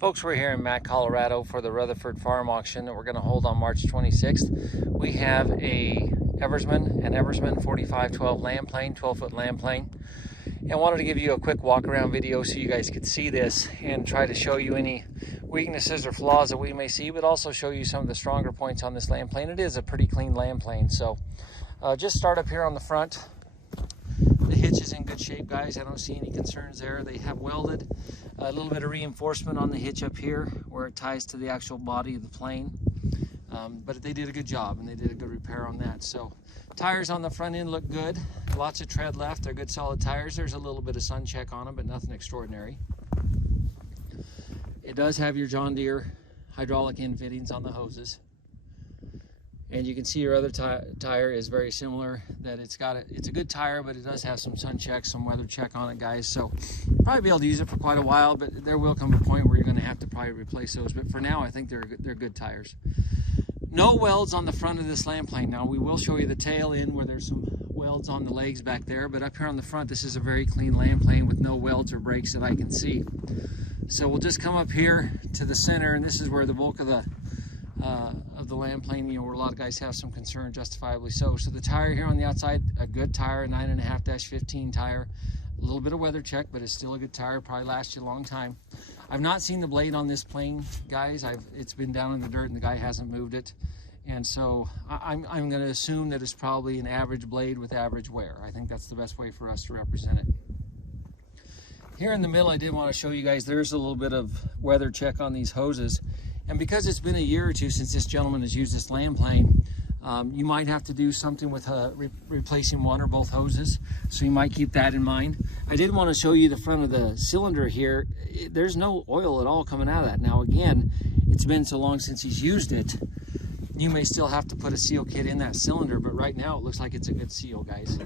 Folks, we're here in Mack, Colorado for the Rutherford Farm Auction that we're going to hold on March 26th. We have a EVERSMAN, an EVERSMAN 4512 land plane, 12-foot land plane. And I wanted to give you a quick walk around video so you guys could see this and try to show you any weaknesses or flaws that we may see, but also show you some of the stronger points on this land plane. It is a pretty clean land plane. So just start up here on the front. The hitch is in good shape, guys. I don't see any concerns there. They have welded a little bit of reinforcement on the hitch up here where it ties to the actual body of the plane. But they did a good job and they did a good repair on that. So tires on the front end look good. Lots of tread left. They're good solid tires. There's a little bit of sun check on them, but nothing extraordinary. It does have your John Deere hydraulic end fittings on the hoses. And you can see your other tire is very similar, that it's a good tire, but it does have some sun check, some weather check on it, guys. So probably be able to use it for quite a while, but there will come a point where you're going to have to probably replace those. But for now, I think they're good tires. No welds on the front of this land plane. Now we will show you the tail end where there's some welds on the legs back there, but up here on the front, this is a very clean land plane with no welds or breaks that I can see. So we'll just come up here to the center, and this is where the bulk of the land plane, you know, where a lot of guys have some concern, justifiably so. So the tire here on the outside, a good tire, 9.5-15 tire, a little bit of weather check, but it's still a good tire, probably lasts you a long time. I've not seen the blade on this plane, guys. It's been down in the dirt and the guy hasn't moved it, and so I'm going to assume that it's probably an average blade with average wear. I think that's the best way for us to represent it. Here in the middle, I did want to show you guys, there's a little bit of weather check on these hoses. And because it's been a year or two since this gentleman has used this land plane, you might have to do something with replacing one or both hoses. So you might keep that in mind. I did want to show you the front of the cylinder here. There's no oil at all coming out of that. Now again, it's been so long since he's used it, you may still have to put a seal kit in that cylinder, but right now it looks like it's a good seal, guys.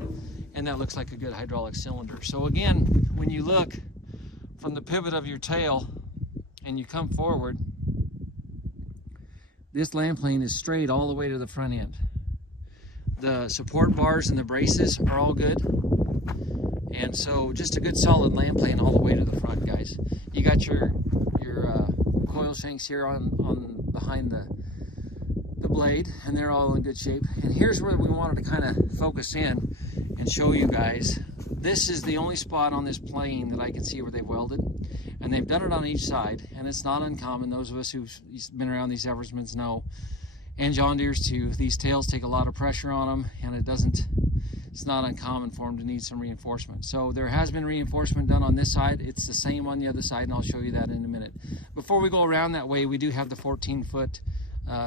And that looks like a good hydraulic cylinder. So again, when you look from the pivot of your tail and you come forward, this land plane is straight all the way to the front end. The support bars and the braces are all good. And so just a good solid land plane all the way to the front, guys. You got your coil shanks here on behind the blade, and they're all in good shape. And here's where we wanted to kind of focus in and show you guys. This is the only spot on this plane that I can see where they've welded. And they've done it on each side, and it's not uncommon. Those of us who've been around these EVERSMANs know, and John Deere's too, these tails take a lot of pressure on them, and it's not uncommon for them to need some reinforcement. So there has been reinforcement done on this side. It's the same on the other side, and I'll show you that in a minute. Before we go around that way, we do have the 14-foot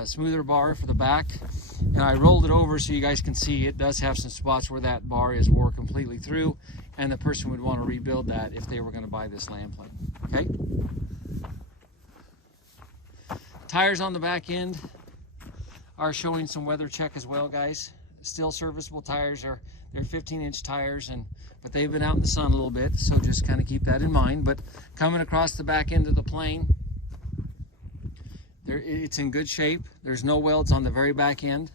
smoother bar for the back, and I rolled it over so you guys can see it does have some spots where that bar is wore completely through, and the person would want to rebuild that if they were going to buy this land plane. Okay. Tires on the back end are showing some weather check as well, guys. Still serviceable tires. They're 15-inch tires, but they've been out in the sun a little bit, so just kind of keep that in mind. But coming across the back end of the plane, it's in good shape. There's no welds on the very back end.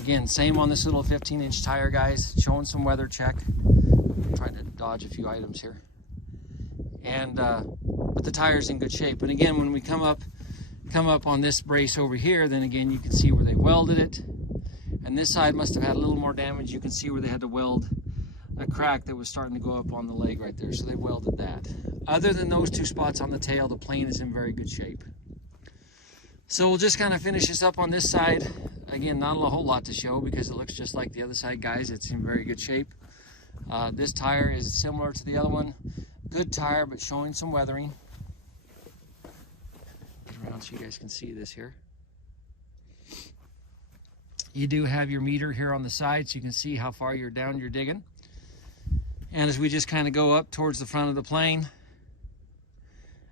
Again, same on this little 15-inch tire, guys, showing some weather check. I'm trying to dodge a few items here. And but the tire's in good shape. And again, when we come up on this brace over here, then again you can see where they welded it. And this side must have had a little more damage. You can see where they had to weld a crack that was starting to go up on the leg right there. So they welded that. Other than those two spots on the tail, the plane is in very good shape. So we'll just kind of finish this up on this side. Again, not a whole lot to show because it looks just like the other side, guys. It's in very good shape. This tire is similar to the other one. Good tire, but showing some weathering. Get around so you guys can see this here. You do have your meter here on the side, so you can see how far you're down you're digging. And as we just kind of go up towards the front of the plane,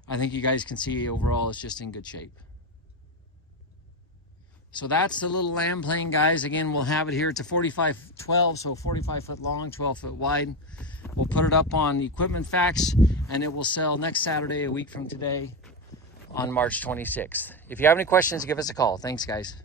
I think you guys can see overall it's just in good shape. So that's the little land plane, guys. Again, we'll have it here. It's a 4512, so 45 foot long, 12 foot wide. We'll put it up on Equipment Facts, and it will sell next Saturday, a week from today, on March 26th. If you have any questions, give us a call. Thanks, guys.